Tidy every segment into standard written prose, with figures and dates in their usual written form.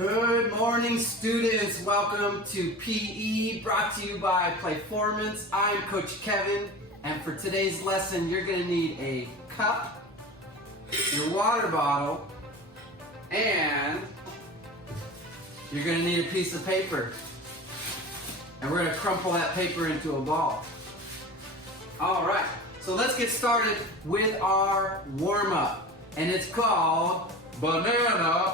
Good morning, students. Welcome to PE, brought to you by Playformance. I'm Coach Kevin, and for today's lesson, you're going to need a cup, your water bottle, and you're going to need a piece of paper. And we're going to crumple that paper into a ball. All right, so let's get started with our warm-up, and it's called Banana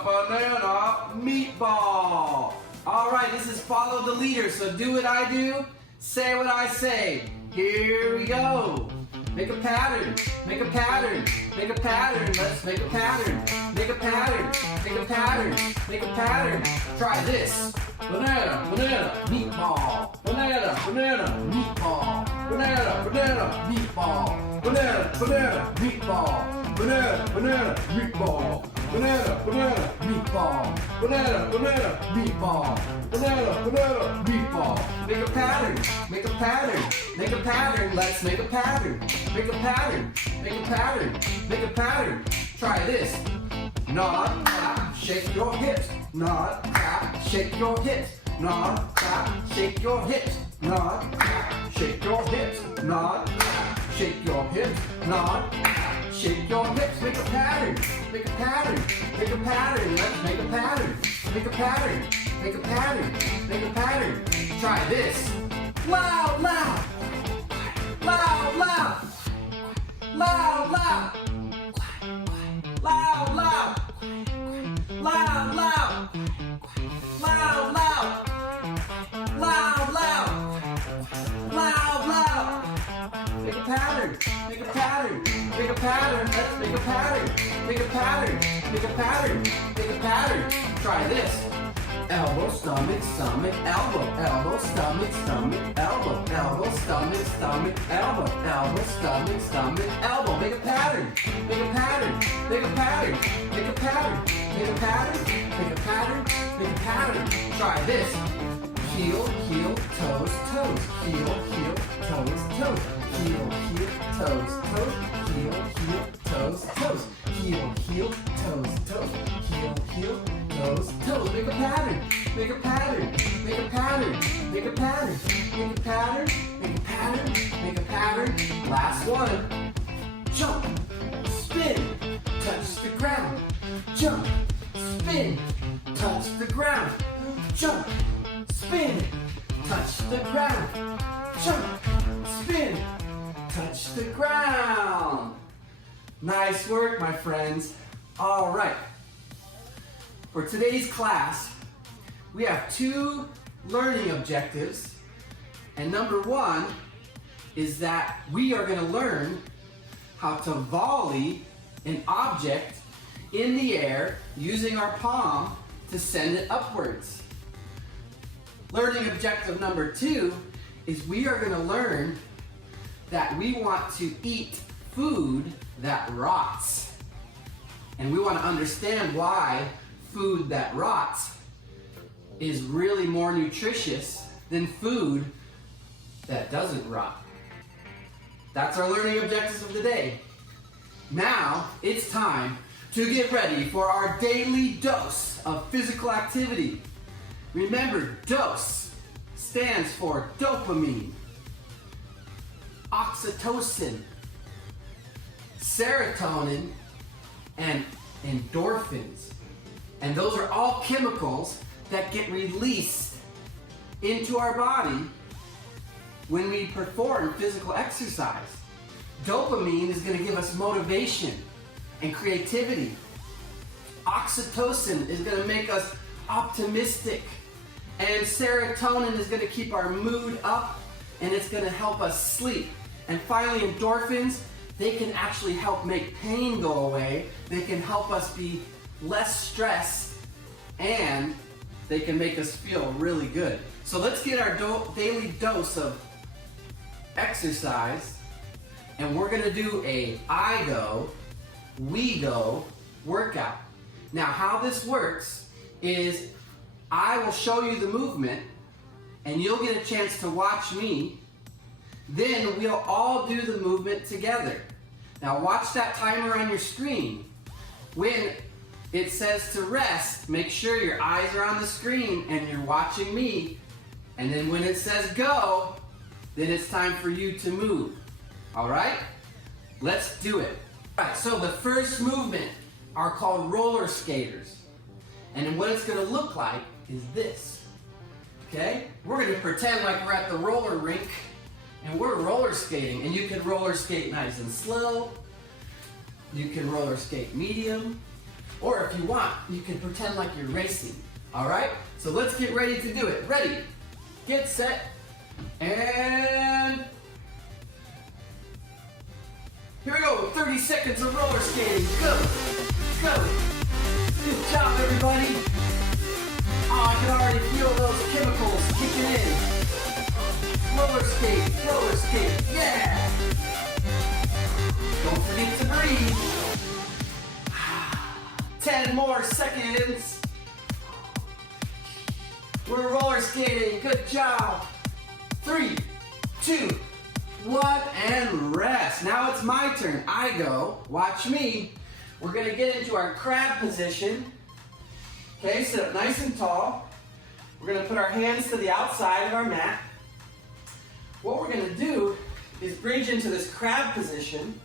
Meatball. All right, this is follow the leader, so do what I do, say what I say. Here we go. Make a pattern, make a pattern, make a pattern. Let's make a pattern, make a pattern, make a pattern, make a pattern. Try this. Banana, banana, meatball. Banana, banana, meatball. Banana, banana, meatball. Banana, banana, meatball. Banana, banana, meatball. Banana, banana, meatball. Banana, banana, meatball. Banana, banana, meatball. Make a pattern, make a pattern, make a pattern. Let's make a pattern. Make a pattern, make a pattern, make a pattern. Try this. Nod, clap, shake your hips. Nod, clap, shake your hips. Nod, clap, shake your hips. Nod, clap, shake your hips. Nod, clap, shake your hips. Nod, clap, shake your hips. Make a pattern, make a pattern, make a pattern. Let's make a pattern. Make a pattern, make a pattern, make a pattern. Try this. Loud, loud. Loud, loud. Loud, loud. Loud, loud. Loud, loud. Loud, loud. Loud, loud. Loud, loud. Make a pattern. Make a pattern. Make a pattern. Let's make a pattern. Make a pattern. Make a pattern. Make a pattern. Try this. Elbow, stomach, stomach, elbow, elbow, stomach, stomach, elbow, elbow, stomach, stomach, elbow, elbow, stomach, stomach, elbow. Make a pattern, make a pattern, make a pattern, make a pattern, make a pattern, make a pattern, make a pattern. Try this. Heel, heel, toes, toes, heel, heel, toes, toes, heel, heel, toes, toes, heel, heel, toes, toes, heel, heel, toes, toes, heel, heel, toes, toes. Make a pattern, make a pattern, make a pattern, make a pattern, make a pattern, make a pattern, make a pattern. Last one. Jump, spin, touch the ground. Jump, spin, touch the ground. Jump, spin, touch the ground. Jump, spin, touch the ground. Nice work, my friends. All right. For today's class, we have two learning objectives. And number one is that we are going to learn how to volley an object in the air using our palm to send it upwards. Learning objective number two is we are going to learn that we want to eat food that rots. And we want to understand why food that rots is really more nutritious than food that doesn't rot. That's our learning objectives of the day. Now it's time to get ready for our daily dose of physical activity. Remember, dose stands for dopamine, oxytocin, serotonin, and endorphins. And those are all chemicals that get released into our body when we perform physical exercise. Dopamine is going to give us motivation and creativity. Oxytocin is going to make us optimistic. And serotonin is going to keep our mood up, and it's going to help us sleep. And finally, endorphins, they can actually help make pain go away. They can help us be less stressed, and they can make us feel really good. So let's get our daily dose of exercise, and we're gonna do a I go, we go workout. Now how this works is I will show you the movement, and you'll get a chance to watch me. Then we'll all do the movement together. Now watch that timer on your screen. When it says to rest, make sure your eyes are on the screen and you're watching me. And then when it says go, then it's time for you to move. All right? Let's do it. All right, so the first movement are called roller skaters. And then what it's gonna look like is this. Okay? We're gonna pretend like we're at the roller rink and we're roller skating. And you can roller skate nice and slow. You can roller skate medium. Or if you want, you can pretend like you're racing. All right? So let's get ready to do it. Ready, get set, and here we go. 30 seconds of roller skating. Go, go. Good job, everybody. Oh, I can already feel those chemicals kicking in. Roller skate, yeah. Don't forget to breathe. 10 more seconds. We're roller skating. Good job. 3, 2, 1, and rest. Now it's my turn. I go. Watch me. We're going to get into our crab position. Okay, sit up nice and tall. We're going to put our hands to the outside of our mat. What we're going to do is bridge into this crab position.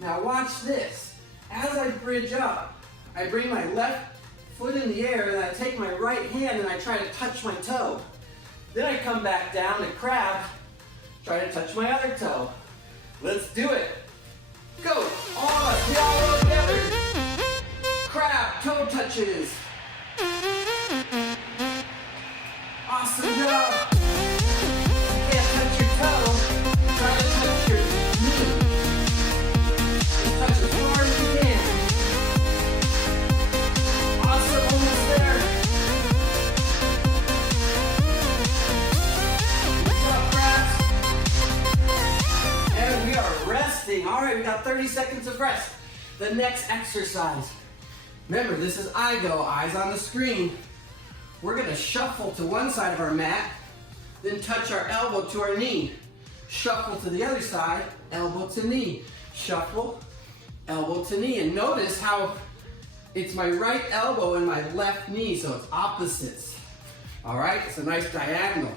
Now watch this. As I bridge up, I bring my left foot in the air and I take my right hand and I try to touch my toe. Then I come back down to crab, try to touch my other toe. Let's do it. Go, all of us, we all roll together. Crab, toe touches. Awesome job. Can't touch your toe, try to touch your knee. Just touch as hard as you can. Awesome, almost there. Good job, crabs. And we are resting. All right, we got 30 seconds of rest. The next exercise. Remember, this is I go, eyes on the screen. We're gonna shuffle to one side of our mat, then touch our elbow to our knee. Shuffle to the other side, elbow to knee. Shuffle, elbow to knee. And notice how it's my right elbow and my left knee, so it's opposites. All right, it's a nice diagonal.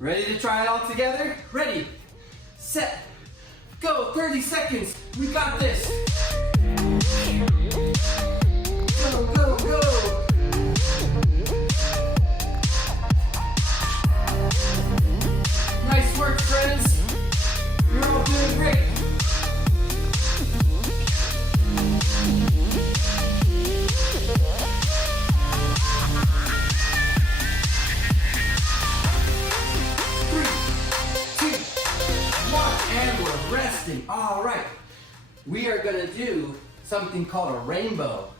Ready to try it all together? Ready, set, go. 30 seconds, we got this. Go, go, go. Nice work, friends. You're all doing great. Resting. All right, we are going to do something called a rainbow.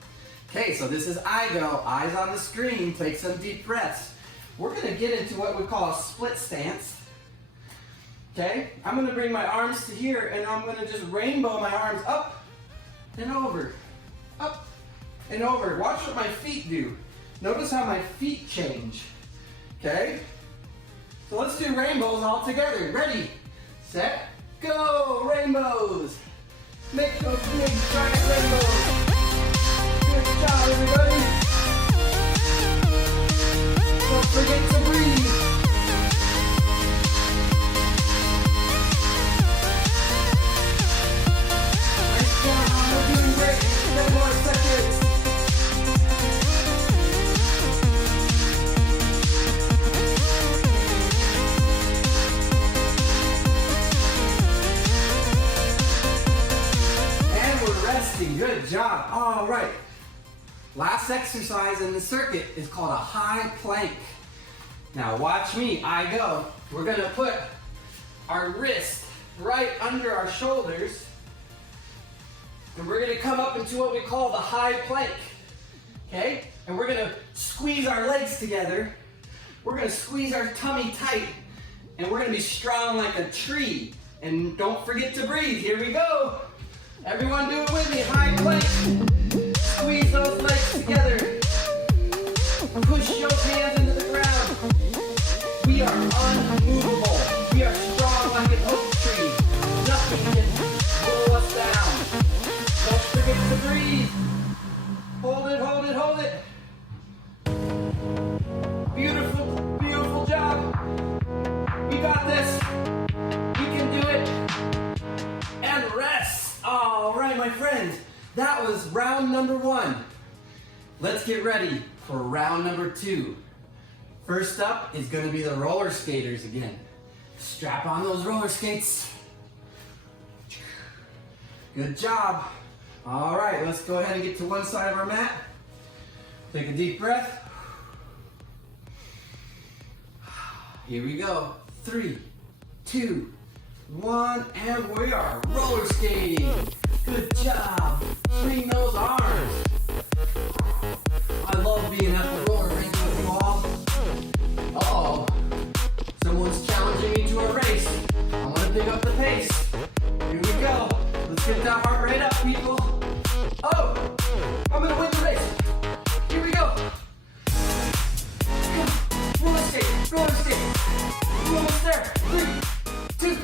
Okay, so this is I go, eyes on the screen, take some deep breaths. We're going to get into what we call a split stance. Okay, I'm going to bring my arms to here and I'm going to just rainbow my arms up and over, up and over. Watch what my feet do. Notice how my feet change. Okay, so let's do rainbows all together. Ready, set, go, rainbows. Make those big giant rainbows. Good job, everybody. Don't forget to breathe. Nice job, we're doing great. 10 more seconds. Good job. All right. Last exercise in the circuit is called a high plank. Now watch me. I go. We're going to put our wrist right under our shoulders and we're going to come up into what we call the high plank. Okay? And we're going to squeeze our legs together. We're going to squeeze our tummy tight and we're going to be strong like a tree. And don't forget to breathe. Here we go. Everyone do it with me, high plank. Squeeze those legs together. Push your hands into the ground. We are unmovable. We are strong like an oak tree. Nothing can roll us down. Don't forget to breathe. my friends, that was round number 1. Let's get ready for round number 2. First up is going to be the roller skaters again. Strap on those roller skates. Good job. All right, let's go ahead and get to one side of our mat. Take a deep breath. Here we go. 3, 2, 1, and we are roller skating. Good job. Swing those arms. I love being at the roller rink with you all. Uh-oh. Someone's challenging me to a race. I want to pick up the pace. Here we go. Let's get that heart rate up, people. Oh, I'm going to win the race. Here we go. Roller skate, roller skate. We're almost there. 3, 2,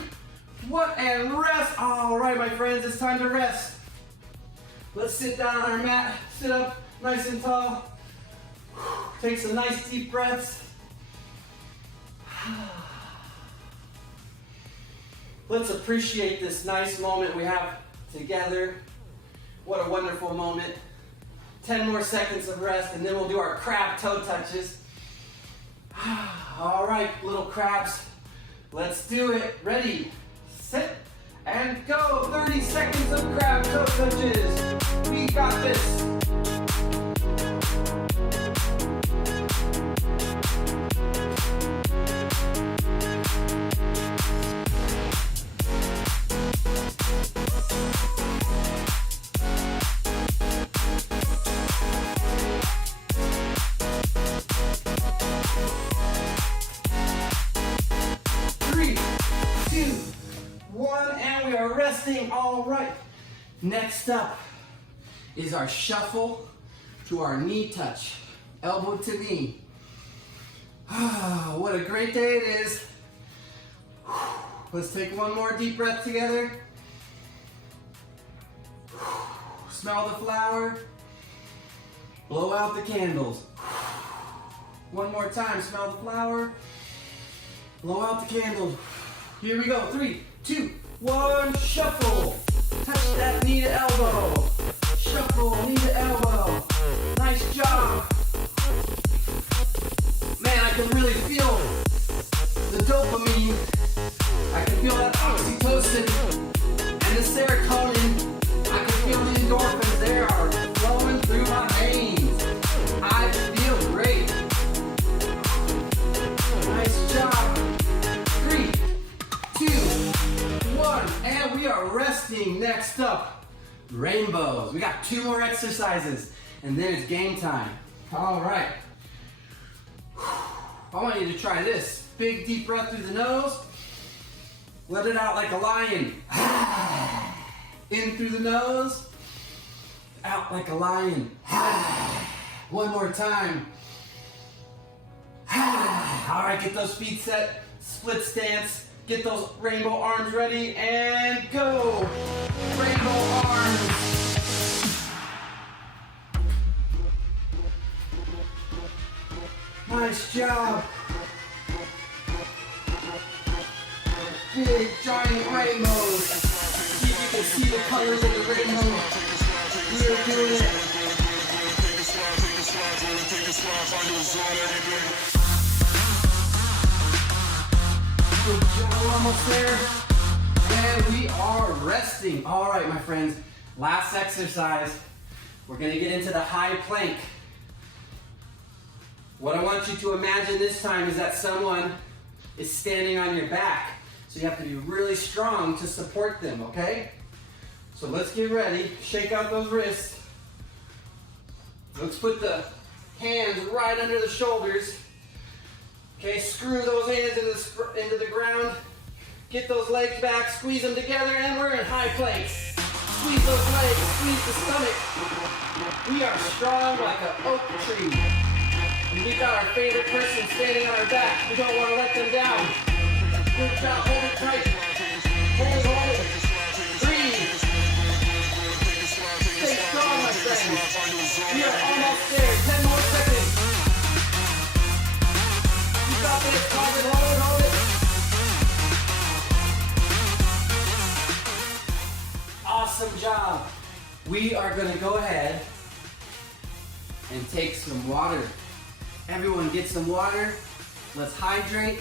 1, and rest. All right, my friends, it's time to rest. Let's sit down on our mat. Sit up nice and tall. Take some nice deep breaths. Let's appreciate this nice moment we have together. What a wonderful moment. 10 more seconds of rest, and then we'll do our crab toe touches. All right, little crabs, let's do it. Ready, set, and go. 30 seconds of crab toe touches. We got this. All right, next up is our shuffle to our knee touch, elbow to knee. What a great day it is. Let's take one more deep breath together. Smell the flower. Blow out the candles. One more time, smell the flower. Blow out the candles. Here we go, 3, 2, 1, shuffle. Touch that knee to elbow. Shuffle, knee to elbow. Nice job. Man, I can really feel the dopamine. I can feel that oxytocin and the serotonin. I can feel the endorphins. They are flowing through my veins. I feel great. Nice job. 3, 2, 1, and we are resting. Next up, rainbows. We got 2 more exercises, and then it's game time. All right. I want you to try this. Big deep breath through the nose. Let it out like a lion. In through the nose. Out like a lion. One more time. All right, get those feet set. Split stance. Get those rainbow arms ready and go. Rainbow arms. Nice job. Big giant rainbows. See if you can see the colors of the rainbow. We are doing it. Good job, we're almost there. And we are resting. All right, my friends, last exercise. We're gonna get into the high plank. What I want you to imagine this time is that someone is standing on your back. So you have to be really strong to support them, okay? So let's get ready. Shake out those wrists. Let's put the hands right under the shoulders. Okay, screw those hands into the ground. Get those legs back, squeeze them together, and we're in high plank. Squeeze those legs, squeeze the stomach. We are strong like an oak tree. And we've got our favorite person standing on our back. We don't want to let them down. Good job, hold it tight. Hold it. Breathe. Stay strong, my friends. We are almost there. 10 more seconds. You got this. Hold it, hold it, hold it. Awesome job. we are gonna go ahead and take some water. Everyone get some water. Let's hydrate.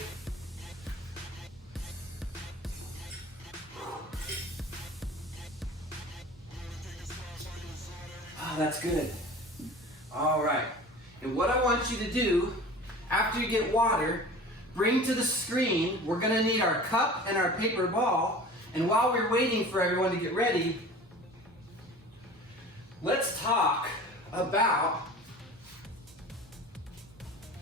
Oh, that's good. All right. And what I want you to do, after you get water, bring to the screen, we're gonna need our cup and our paper ball. And while we're waiting for everyone to get ready, let's talk about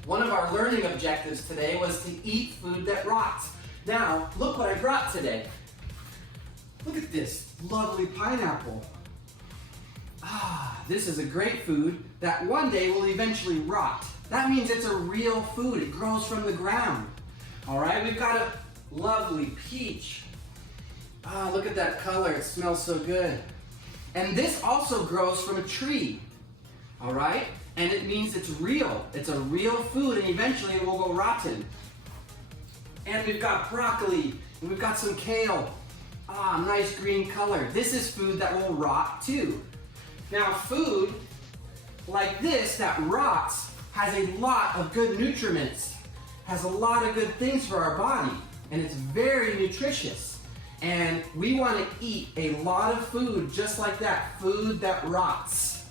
one of our learning objectives today was to eat food that rots. Now, look what I brought today. Look at this lovely pineapple. Ah, this is a great food that one day will eventually rot. That means it's a real food. It grows from the ground. All right, we've got a lovely peach. Ah, look at that color. It smells so good. And this also grows from a tree. All right? And it means it's real. It's a real food, and eventually it will go rotten. And we've got broccoli, and we've got some kale. Ah, nice green color. This is food that will rot too. Now, food like this that rots has a lot of good nutriments, has a lot of good things for our body, and it's very nutritious. And we want to eat a lot of food just like that, food that rots.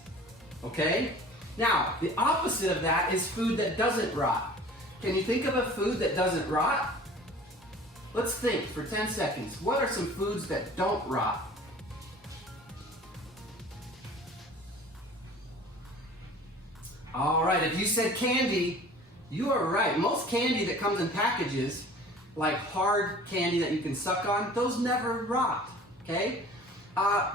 Okay? Now, the opposite of that is food that doesn't rot. Can you think of a food that doesn't rot? Let's think for 10 seconds. What are some foods that don't rot? All right, if you said candy, you are right. Most candy that comes in packages, like hard candy that you can suck on, those never rot, okay?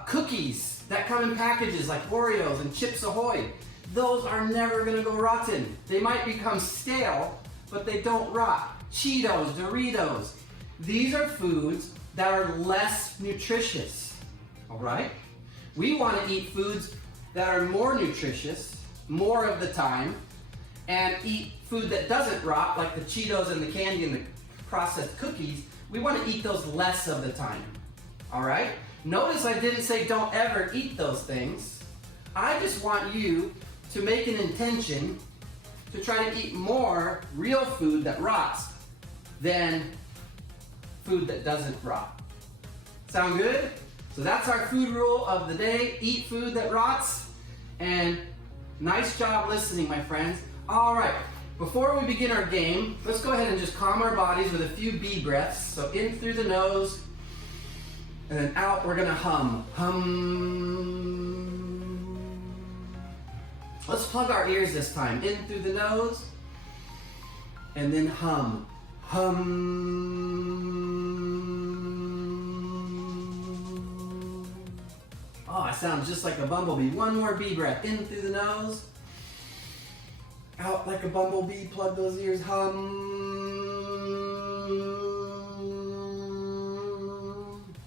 Cookies that come in packages like Oreos and Chips Ahoy, those are never gonna go rotten. They might become stale, but they don't rot. Cheetos, Doritos, these are foods that are less nutritious, all right? We wanna eat foods that are more nutritious, more of the time, and eat food that doesn't rot, like the Cheetos and the candy and the processed cookies. We want to eat those less of the time, all right? Notice I didn't say don't ever eat those things. I just want you to make an intention to try to eat more real food that rots than food that doesn't rot. Sound good? So that's our food rule of the day. Eat food that rots. And nice job listening, my friends. All right, before we begin our game, let's go ahead and just calm our bodies with a few B breaths. So in through the nose, and then out, we're gonna hum. Hum. Let's plug our ears this time. In through the nose, and then hum. Hum. Oh, I sound just like a bumblebee. One more B breath. In through the nose. Out like a bumblebee. Plug those ears. Hum.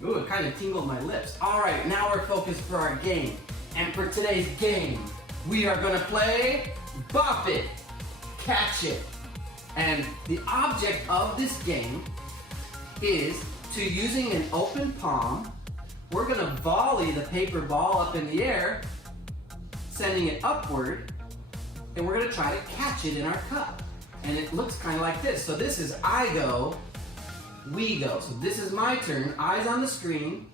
Ooh, it kind of tingled my lips. All right, now we're focused for our game. And for today's game, we are gonna play Bop It, Catch It. And the object of this game is to, using an open palm, we're gonna volley the paper ball up in the air, sending it upward, and we're gonna try to catch it in our cup. And it looks kind of like this. So this is I go, we go. So this is my turn, eyes on the screen.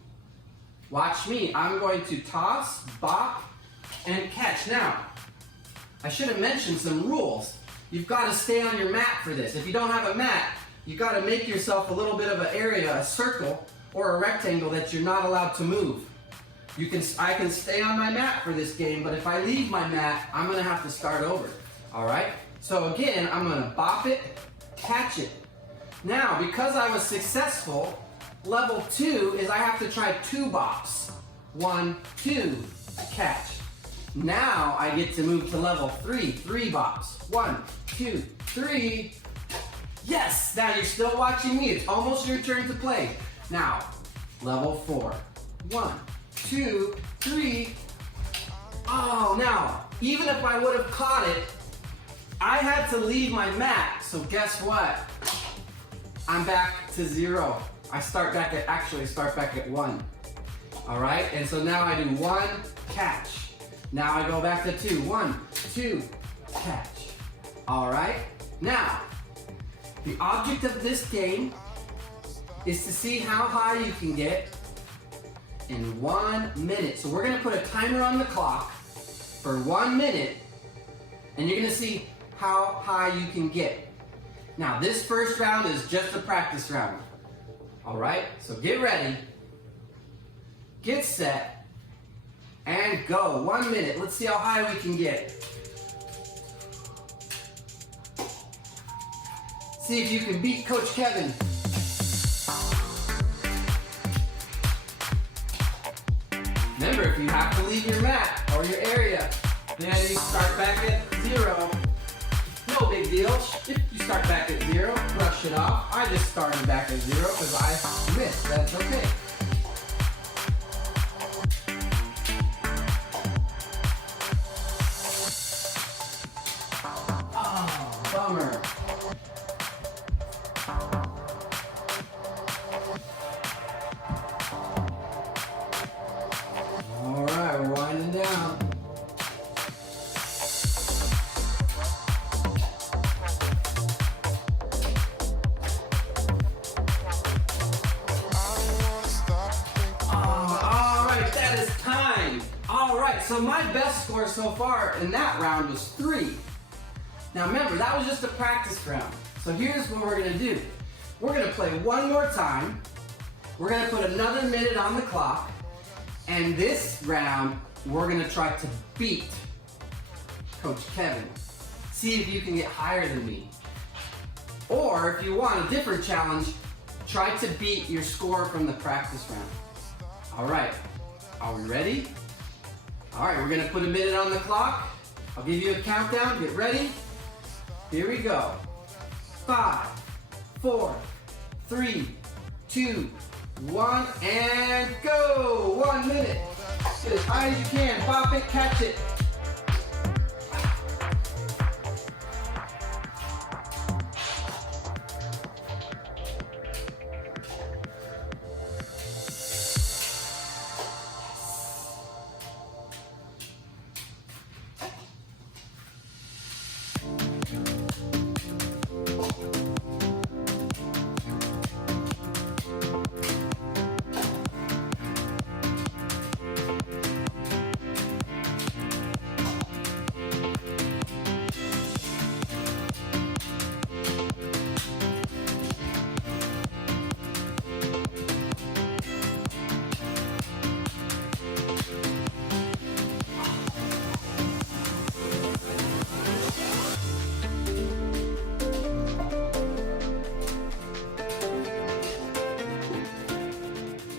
Watch me, I'm going to toss, bop, and catch. Now, I should have mentioned some rules. You've got to stay on your mat for this. If you don't have a mat, you've got to make yourself a little bit of an area, a circle, or a rectangle that you're not allowed to move. I can stay on my mat for this game, but if I leave my mat, I'm gonna have to start over, all right? So again, I'm gonna bop it, catch it. Now, because I was successful, level 2 is I have to try 2 bops. 1, 2, catch. Now I get to move to level 3, 3 bops. 1, 2, 3. Yes, now you're still watching me. It's almost your turn to play. Now, level 4. 1, 2, 3. Oh, now, even if I would have caught it, I had to leave my mat. So guess what? I'm back to 0. I start back at 1. All right, and so now I do 1, catch. Now I go back to 2. 1, 2, catch. All right, now, the object of this game is to see how high you can get in 1 minute. So we're gonna put a timer on the clock for 1 minute, and you're gonna see how high you can get. Now, this first round is just a practice round. All right, so get ready, get set, and go. 1 minute. Let's see how high we can get. See if you can beat Coach Kevin. Remember, if you have to leave your mat or your area, then you start back at 0. No big deal. If you start back at 0, brush it off. I just started back at 0 because I missed. That's okay. Oh, bummer. All right, we're winding down. So my best score so far in that round was 3. Now remember, that was just a practice round. So here's what we're gonna do. We're gonna play one more time. We're gonna put another minute on the clock. And this round, we're gonna try to beat Coach Kevin. See if you can get higher than me. Or if you want a different challenge, try to beat your score from the practice round. All right, are we ready? All right, we're gonna put a minute on the clock. I'll give you a countdown, get ready. Here we go. 5, 4, 3, 2, 1, and go. 1 minute. Get as high as you can, bop it, catch it.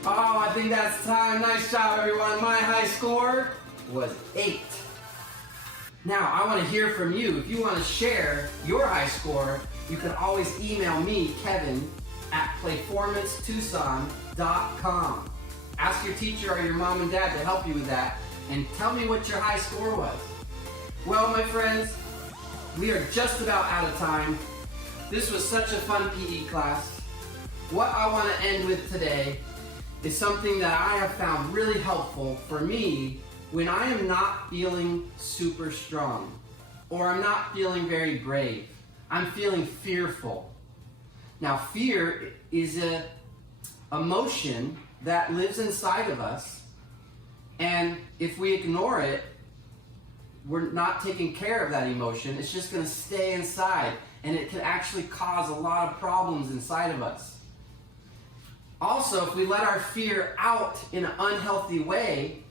Oh, I think that's time. Nice job, everyone. My high score was 8. Now, I want to hear from you. If you want to share your high score, you can always email me, Kevin, at playformancetucson.com. Ask your teacher or your mom and dad to help you with that, and tell me what your high score was. Well, my friends, we are just about out of time. This was such a fun PE class. What I want to end with today is something that I have found really helpful for me when I am not feeling super strong, or I'm not feeling very brave. I'm feeling fearful. Now, fear is an emotion that lives inside of us, and if we ignore it, we're not taking care of that emotion. It's just going to stay inside, and it can actually cause a lot of problems inside of us. Also, if we let our fear out in an unhealthy way,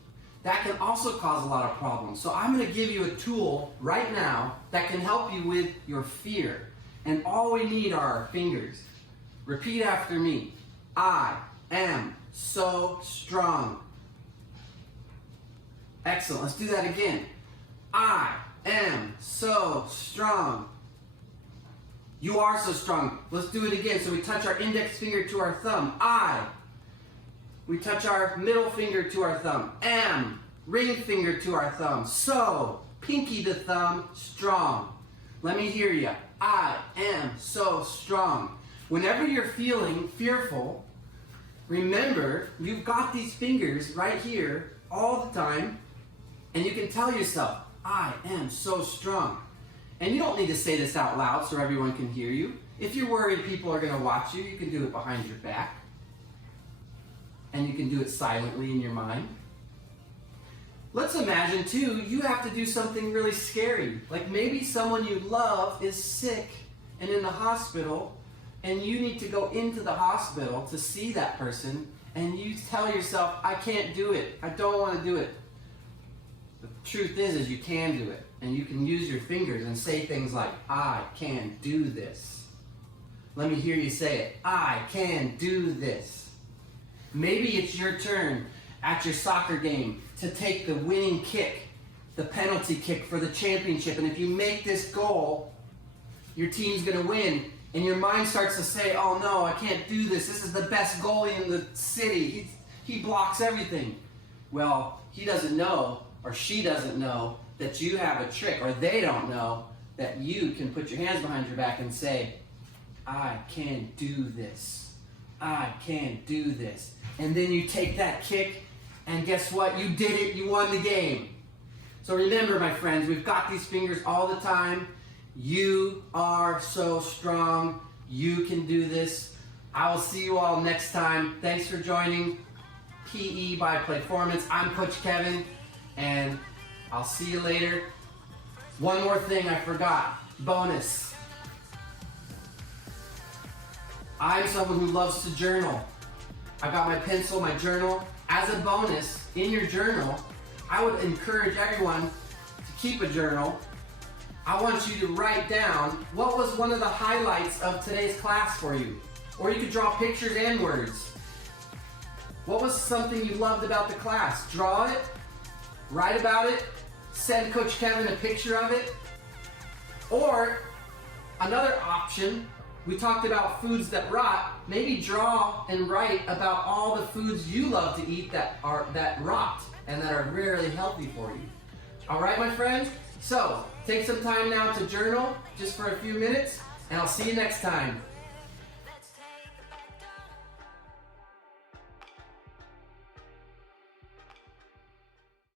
that can also cause a lot of problems. So I'm going to give you a tool right now that can help you with your fear. And all we need are our fingers. Repeat after me. I am so strong. Excellent. Let's do that again. I am so strong. You are so strong. Let's do it again. So we touch our index finger to our thumb. I. We touch our middle finger to our thumb. Am. Ring finger to our thumb. So. Pinky to thumb. Strong. Let me hear you. I am so strong. Whenever you're feeling fearful, remember, you've got these fingers right here all the time, and you can tell yourself, I am so strong. And you don't need to say this out loud so everyone can hear you. If you're worried people are going to watch you, you can do it behind your back. And you can do it silently in your mind. Let's imagine, too, you have to do something really scary. Like maybe someone you love is sick and in the hospital, and you need to go into the hospital to see that person, and you tell yourself, I can't do it. I don't want to do it. The truth is you can do it. And you can use your fingers and say things like, I can do this. Let me hear you say it. I can do this. Maybe it's your turn at your soccer game to take the winning kick, the penalty kick for the championship. And if you make this goal, your team's going to win. And your mind starts to say, oh no, I can't do this. This is the best goalie in the city. He blocks everything. Well, he doesn't know, or she doesn't know, that you have a trick, or they don't know that you can put your hands behind your back and say, I can do this. I can do this. And then you take that kick, and guess what? You did it. You won the game. So remember, my friends, we've got these fingers all the time. You are so strong. You can do this. I will see you all next time. Thanks for joining PE by Playformance. I'm Coach Kevin, and I'll see you later. One more thing I forgot. Bonus. I'm someone who loves to journal. I've got my pencil, my journal. As a bonus, in your journal, I would encourage everyone to keep a journal. I want you to write down what was one of the highlights of today's class for you. Or you could draw pictures and words. What was something you loved about the class? Draw it, write about it, send Coach Kevin a picture of it. Or another option, we talked about foods that rot. Maybe draw and write about all the foods you love to eat that rot and that are rarely healthy for you. All right, my friends? So, take some time now to journal just for a few minutes, and I'll see you next time.